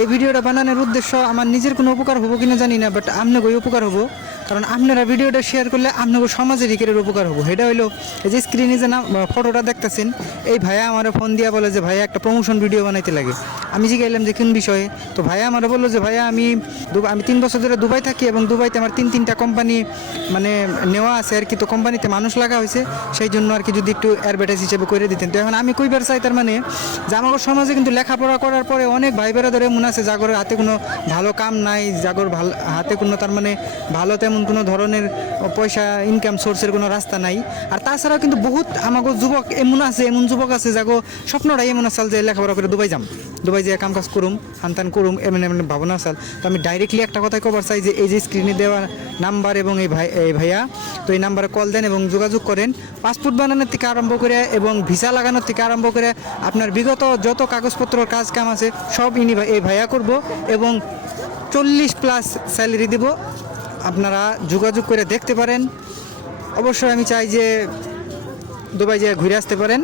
এই ভিডিওটা বানানোর উদ্দেশ্য আমার নিজের কোনো উপকার হবো কিনা জানি না, বাট আপনাকে উপকার হবো, কারণ আপনারা ভিডিওটা শেয়ার করলে আপনাকে সমাজের দিকের উপকার হবো। এটা হলো এই যে স্ক্রিনে যে ফটোটা দেখতেছেন, এই ভাইয়া আমার ফোন দিয়া বলে যে ভাইয়া একটা প্রমোশন ভিডিও বানাইতে লাগে। আমি জিজ্ঞাসলাম যে কোন বিষয়ে, তো ভাইয়া আমার বললো যে ভাইয়া আমি 3 বছর ধরে দুবাই থাকি এবং দুবাইতে আমার 3টা কোম্পানি মানে নেওয়া আছে আর কি, তো কোম্পানিতে মানুষ লাগা হয়েছে, সেই জন্য আর কি যদি একটু অ্যাডভার্টাইজ হিসেবে করে দিতেন। তো এখন আমি কইবার চাই তার মানে যে আমাদের সমাজে কিন্তু লেখাপড়া করার পরে অনেক ভাই বেড়াদের এমন আছে জাগরের হাতে কোনো ভালো কাম নাই, জাগর হাতে কোনো তার মানে ভালো তেমন কোনো ধরনের পয়সা ইনকাম সোর্সের কোনো রাস্তা নাই। আর তাছাড়াও কিন্তু বহুত আমাকে যুবক এমন যুবক আছে জাগো স্বপ্নটাই এমন আসাল যে লেখাপড়া করে দুবাই যে কাম কাজ করুম হানতান করুম এমন ভাবনা আসাল। তো আমি ডাইরেক্টলি একটা কথাই কবার চাই যে এই যে স্ক্রিনে দেওয়া নাম্বার এবং এই ভাইয়া, তো এই নাম্বারে কল দেন এবং যোগাযোগ করেন। পাসপোর্ট বানানোর থেকে আরম্ভ করে এবং ভিসা লাগানোর থেকে আরম্ভ করে আপনার বিগত যত কাগজপত্র কাজ কাম আছে সব এই ভাইয়া করব এবং 40+ স্যালারি দেব। আপনারা যোগাযোগ করে দেখতে পারেন। অবশ্যই আমি চাই যে দুবাই যেয়ে ঘুরে আসতে পারেন।